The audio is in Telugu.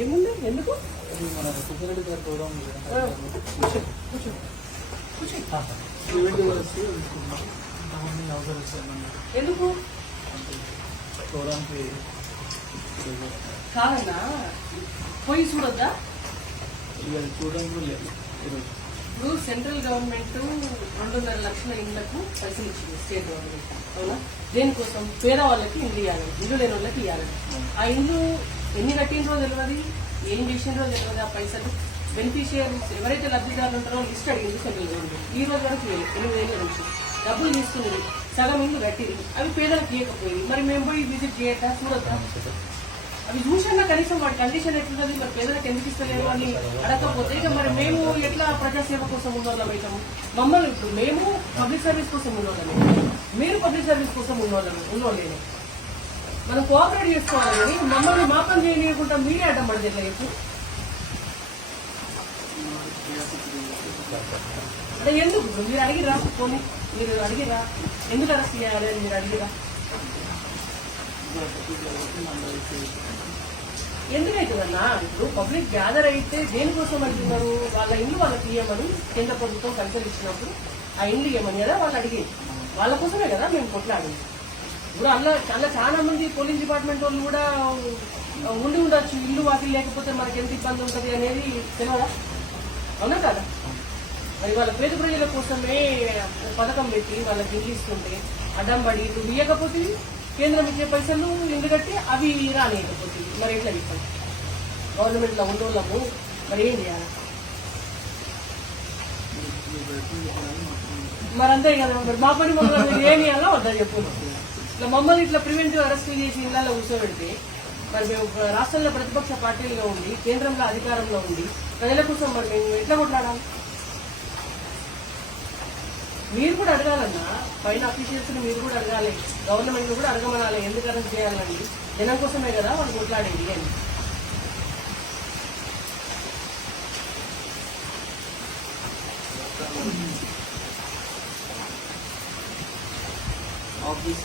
ఏముంది ఎందుకు మన సుబ్బారెడ్డి గారు ప్రోగ్రామ్ ఎందుకు ప్రోగ్రామ్కి కాదన్నా పోయి చూడొద్దా? చూడడం లేదు. ఇప్పుడు సెంట్రల్ గవర్నమెంట్ 2.5 లక్షల ఇళ్లకు పైసలు ఇచ్చింది స్టేట్ గవర్నమెంట్, అవునా? దేనికోసం? పేదవాళ్ళకి ఇల్లు ఇవ్వాలి, ఇల్లు లేని వాళ్ళకి ఇవ్వాలి. ఆ ఇల్లు ఎన్ని కట్టినరో తెలియదు, ఏం చేసినరో తెలియదు. ఆ పైసలు బెనిఫిషియరీస్ ఎవరైతే లబ్ధిదారులు ఉంటారో లిస్ట్ అడిగింది సెంట్రల్ గవర్నమెంట్. ఈ రోజు వరకు 8,000 నుంచి డబ్బులు తీసుకునేది, సగం ఇల్లు కట్టింది, అవి పేదలకు ఇవ్వకపోయింది. మరి మేము పోయి విజిట్ చేయటా, చూడొద్దా? అవి చూసినా కనీసం వాడి కండిషన్ ఎట్లున్నది, మరి పేదలకు ఎందుకు ఇస్తలేరు అని అడగకపోతే ఇక మరి మేము ఎట్లా ప్రజాసేవ కోసం ఉన్నోళ్ళం అవుతాము? మమ్మల్ని ఇప్పుడు మేము పబ్లిక్ సర్వీస్ కోసం ఉన్నోళ్ళమే, మీరు పబ్లిక్ సర్వీస్ కోసం ఉన్నోళ్ళేనే. మనం కోఆపరేట్ చేసుకోవాలి కానీ మమ్మల్ని మా పని చేయకుండా మీరే అడ్డం పడదు ఎట్లా చెప్పు? అంటే ఎందుకు మీరు అడిగిరా? పోనీ మీరు అడిగిరా ఎందుకు అరెస్ట్ చేయాలి అని మీరు అడిగిరా? ఎందుకైతుందన్నా? ఇప్పుడు పబ్లిక్ గ్యాదర్ అయితే దేనికోసం అడుగుతున్నారు? వాళ్ళ ఇల్లు వాళ్ళకి ఇవ్వమని కేంద్ర ప్రభుత్వం కన్సల్ట్ ఇచ్చినప్పుడు ఆ ఇల్లు ఇవ్వమని కదా వాళ్ళు అడిగేది. వాళ్ళ కోసమే కదా మేము కొట్లాడింది. ఇప్పుడు అలా చాలా మంది పోలీస్ డిపార్ట్మెంట్ వాళ్ళు కూడా ఉండి ఉండొచ్చు, ఇల్లు వాకిలు లేకపోతే మనకి ఎంత ఇబ్బంది ఉంటుంది అనేది తెలియదా? అవునా కదా? మరి వాళ్ళ పేద ప్రజల కోసమే పథకం పెట్టి వాళ్ళకి ఇల్లు ఇస్తుంటే అడ్డం పడి నువ్వు ఇవ్వకపోతే కేంద్రం ఇచ్చే పైసలు ఇల్లు కట్టి అవి రానియకపోతే మరి ఎట్లా ఇస్తాం? గవర్నమెంట్ లో ఉండోళ్ళము మరి ఏం చేయాలి? మరి అంతే కదా. మరి మా పని మమ్మల్ని ఏం చేయాలో వద్దా చెప్పు? ఇట్లా మమ్మల్ని ఇట్లా ప్రివెంటివ్ అరెస్ట్ చేసి ఇళ్లలో కూర్చోబెడితే మరి మేము రాష్ట్రంలో ప్రతిపక్ష పార్టీలుగా ఉండి కేంద్రంలో అధికారంలో ఉండి ప్రజల కోసం మరి మేము ఎట్లా కొట్లాడాలి? మీరు కూడా అడగాలన్నా, పైన అఫీషియల్స్ ని మీరు కూడా అడగాలి, గవర్నమెంట్ కూడా అడగమనాలి. ఎందుకు అరెస్ట్ చేయాలండి? జనం కోసమే కదా వాళ్ళు కొట్లాడేది అని. ఆఫీస్